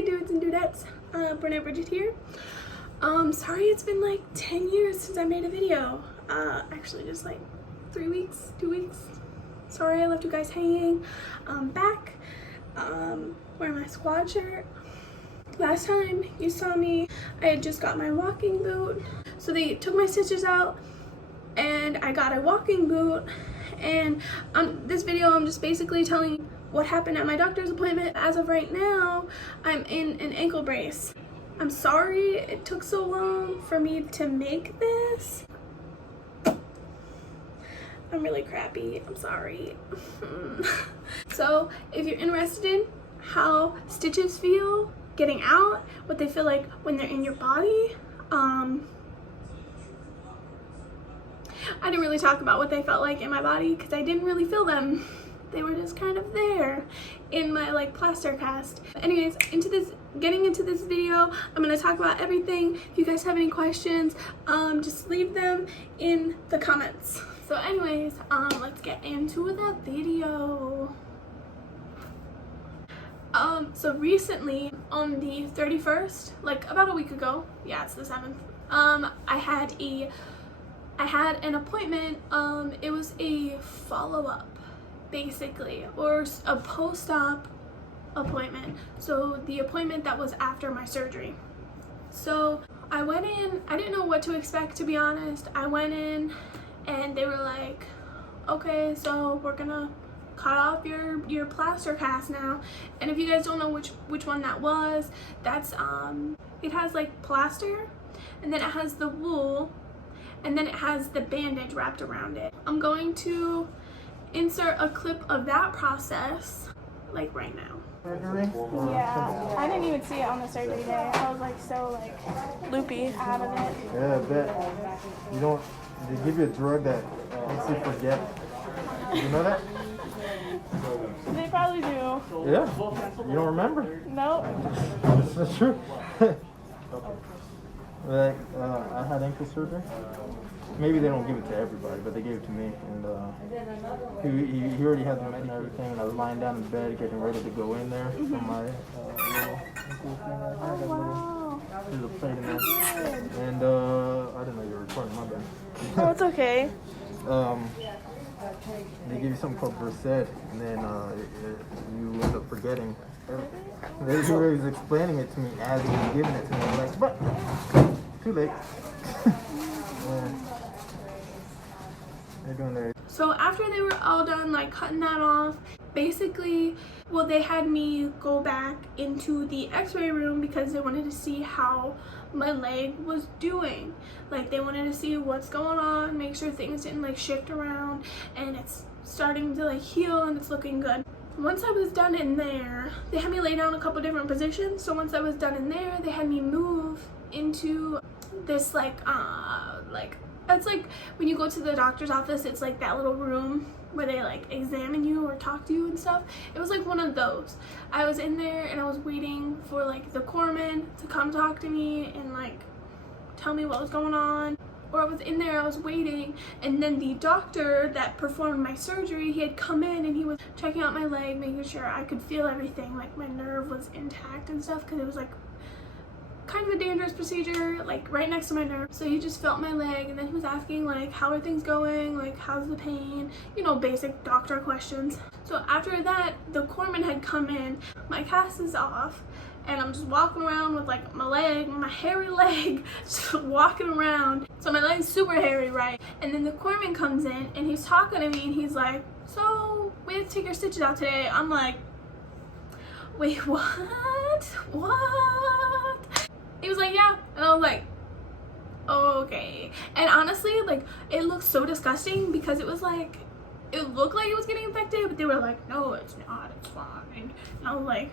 Hey dudes and dudettes, Bridget here. Sorry it's been like 10 years since I made a video. Actually just like 3 weeks, 2 weeks. Sorry I left you guys hanging. Back, wearing my squad shirt. Last time you saw me, I had just got my walking boot. So they took my stitches out and I got a walking boot. And this video I'm just basically telling you what happened at my doctor's appointment. As of right now, I'm in an ankle brace. I'm sorry it took so long for me to make this. I'm really crappy, I'm sorry. So if you're interested in how stitches feel getting out, what they feel like when they're in your body, I didn't really talk about what they felt like in my body because I didn't really feel them. They were just kind of there in my like plaster cast. Anyways, getting into this video, I'm gonna talk about everything. If you guys have any questions, just leave them in the comments. So anyways, let's get into the video. So recently on the 31st, like about a week ago, yeah, it's the 7th, I had an appointment. It was a follow-up basically, or a post-op appointment. So the appointment that was after my surgery. So I went in, I didn't know what to expect, to be honest. I went in and they were like, okay, so we're gonna cut off your plaster cast now. And if you guys don't know which one that was, that's it has like plaster, and then it has the wool, and then it has the bandage wrapped around it. I'm going to insert a clip of that process like right now. Yeah, I didn't even see it on the surgery day. I was like so like loopy out of it. Yeah, I bet. You don't, they give you a drug that makes you forget. You know that? They probably do. Yeah. You don't remember? Nope. That's true. Like, I had ankle surgery. Maybe they don't give it to everybody, but they gave it to me. And he already had the med and everything, and I was lying down in bed getting ready to go in there for my little ankle thing. Oh, wow. There's a plate in there. And I didn't know you were recording, my bad. Oh, it's okay. They give you something called Versed, and then you end up forgetting. He was explaining it to me as he was giving it to me. I was like, but too late. Yeah. They're doing their... So after they were all done like cutting that off, basically, well, they had me go back into the x-ray room because they wanted to see how my leg was doing. Like they wanted to see what's going on, make sure things didn't like shift around, and it's starting to like heal and it's looking good. Once I was done in there, they had me lay down a couple different positions. So once I was done in there, they had me move into this like it's like when you go to the doctor's office, it's like that little room where they like examine you or talk to you and stuff. It was like one of those. I was in there and I was waiting for like the corpsman to come talk to me and like tell me what was going on. Or I was in there, I was waiting, and then the doctor that performed my surgery, he had come in and he was checking out my leg, making sure I could feel everything, like my nerve was intact and stuff, because it was like kind of a dangerous procedure, like right next to my nerve. So he just felt my leg, and then he was asking like, how are things going, like how's the pain, you know, basic doctor questions. So after that, the corpsman had come in, my cast is off, and I'm just walking around with like my leg, my hairy leg, just walking around. So my leg's super hairy, right? And then the corpsman comes in and he's talking to me and he's like, so we have to take your stitches out today. I'm like, wait, what? What? He was like, yeah. And I was like, okay. And honestly, like, it looked so disgusting because it was like, it looked like it was getting infected, but they were like, no, it's not, it's fine. And I was like,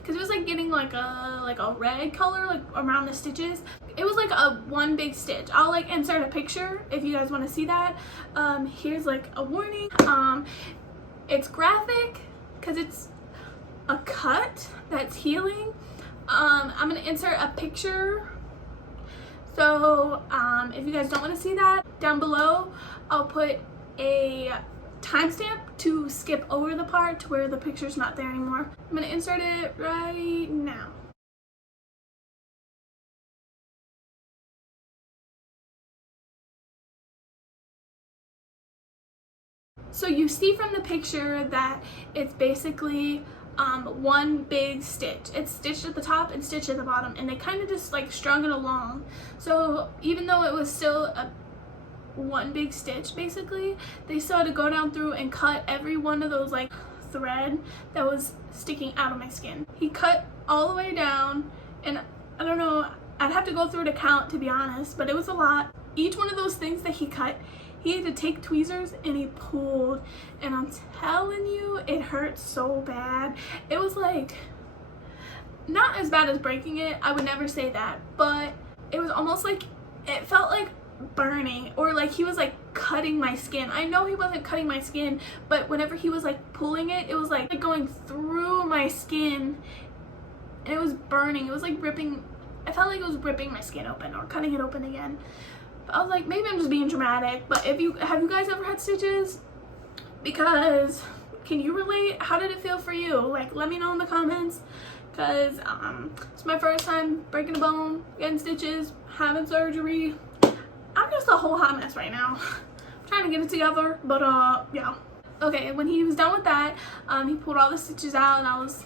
because it was like getting like a red color like around the stitches. It was like a one big stitch. I'll like insert a picture if you guys want to see that. Here's like a warning. It's graphic because it's a cut that's healing. I'm gonna insert a picture. So if you guys don't want to see that, down below I'll put a timestamp to skip over the part to where the picture's not there anymore. I'm gonna insert it right now. So you see from the picture that it's basically one big stitch. It's stitched at the top and stitched at the bottom, and they kind of just like strung it along. So even though it was still a one big stitch, basically, they still had to go down through and cut every one of those like thread that was sticking out of my skin. He cut all the way down, and I don't know, I'd have to go through to count, to be honest, but it was a lot. Each one of those things that he cut, he had to take tweezers and he pulled, and I'm telling you, it hurt so bad. It was like, not as bad as breaking it, I would never say that, but it was almost like, it felt like burning, or like he was like cutting my skin. I know he wasn't cutting my skin, but whenever he was like pulling it, it was like going through my skin, and it was burning. It was like ripping, I felt like it was ripping my skin open or cutting it open again. I was like, maybe I'm just being dramatic, but have you guys ever had stitches? Because can you relate? How did it feel for you? Like, let me know in the comments, because it's my first time breaking a bone, getting stitches, having surgery. I'm just a whole hot mess right now. I'm trying to get it together, but yeah. Okay, when he was done with that, he pulled all the stitches out, and I was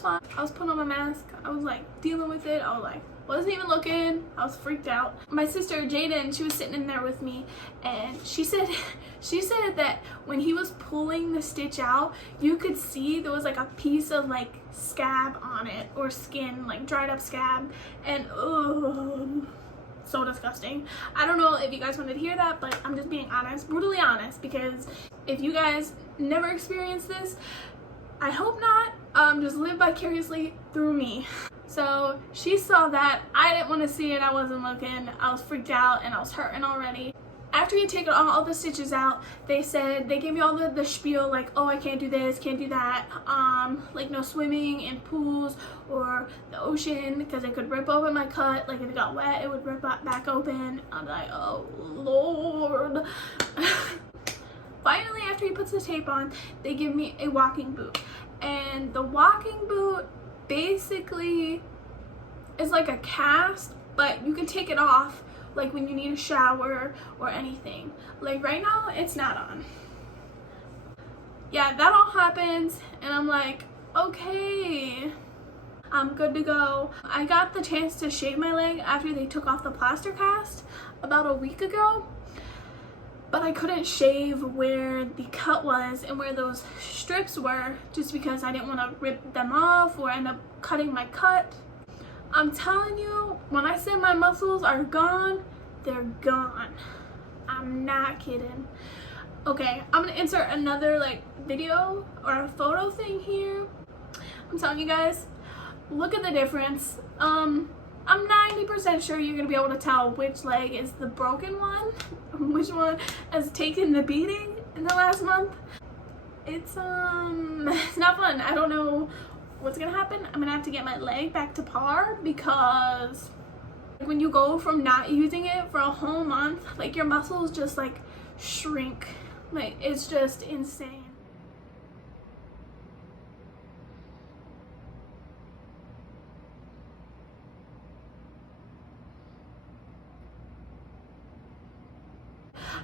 fine. I was putting on my mask. I was like dealing with it. I was like, wasn't even looking. I was freaked out. My sister Jaden, she was sitting in there with me, and she said that when he was pulling the stitch out, you could see there was like a piece of like scab on it, or skin, like dried up scab, and so disgusting. I don't know if you guys wanted to hear that, but I'm just being honest, brutally honest, because if you guys never experienced this, I hope not. Just live vicariously through me. So she saw that. I didn't want to see it. I wasn't looking. I was freaked out and I was hurting already. After you take all the stitches out, they gave me all the spiel, like, oh, I can't do this, can't do that, like no swimming in pools or the ocean, because it could rip open my cut. Like if it got wet, it would rip back open. I'm like, oh Lord. Finally, after he puts the tape on, they give me a walking boot, and the walking boot basically is like a cast, but you can take it off like when you need a shower or anything. Like right now, it's not on. Yeah, that all happens, and I'm like, okay, I'm good to go. I got the chance to shave my leg after they took off the plaster cast about a week ago, but I couldn't shave where the cut was and where those strips were, just because I didn't want to rip them off or end up cutting my cut. I'm telling you, when I say my muscles are gone, they're gone. I'm not kidding. Okay, I'm gonna insert another like video or a photo thing here. I'm telling you guys, look at the difference. I'm 90% sure you're gonna be able to tell which leg is the broken one, which one has taken the beating in the last month. It's not fun. I don't know what's gonna happen. I'm gonna have to get my leg back to par, because when you go from not using it for a whole month, like your muscles just like shrink. Like it's just insane.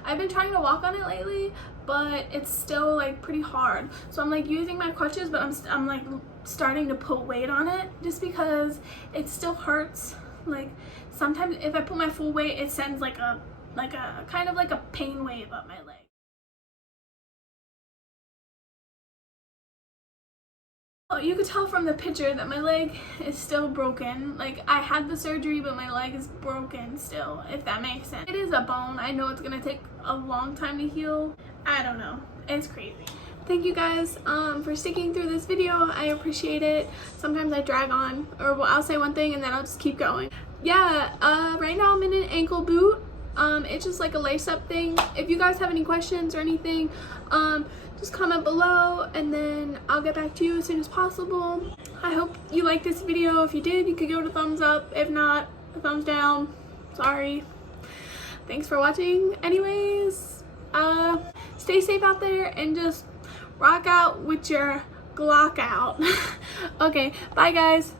I've been trying to walk on it lately, but it's still like pretty hard. So I'm like using my crutches, but I'm like starting to put weight on it, just because it still hurts. Like sometimes if I put my full weight, it sends like a kind of like a pain wave up my leg. Oh, you could tell from the picture that my leg is still broken. Like I had the surgery, but my leg is broken still, if that makes sense. It is a bone. I know it's gonna take a long time to heal. I don't know. It's crazy. Thank you guys for sticking through this video. I appreciate it. Sometimes I drag on, or I'll say one thing and then I'll just keep going. Yeah, right now I'm in an ankle boot. It's just like a lace-up thing. If you guys have any questions or anything, just comment below and then I'll get back to you as soon as possible. I hope you liked this video. If you did, you could give it a thumbs up. If not, a thumbs down. Sorry. Thanks for watching. Anyways, stay stay safe out there and just rock out with your Glock out. Okay, bye guys.